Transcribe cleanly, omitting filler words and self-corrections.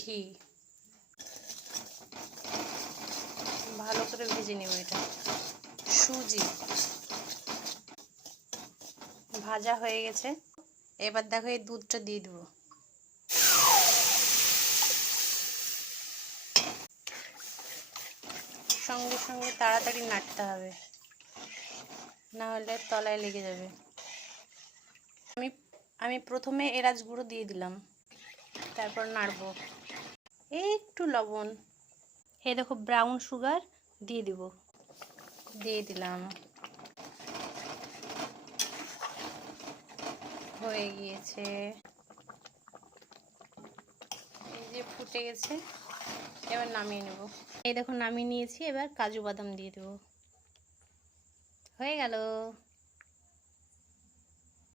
ঘি, ভালো করে ভেজে নেব। এটা সুজি ভাজা হয়ে গেছে। এবার দেখো এই দুধটা দিয়ে দেবো। সঙ্গে সঙ্গে তাড়াতাড়ি নাড়তে হবে, না হলে তলায় লেগে যাবে। আমি প্রথমে এলাচ গুঁড়ো দিয়ে দিলাম, তারপর নাড়বো। একটু লবণ, এই দেখো ব্রাউন সুগার দিয়ে দিব, দিয়ে দিলাম। হয়ে গিয়েছে, এই যে ফুটে গেছে। এবার নামিয়ে নেব। এই দেখো নামিয়ে নিয়েছি। এবার কাজু বাদাম দিয়ে দেবো। হয়ে গেল।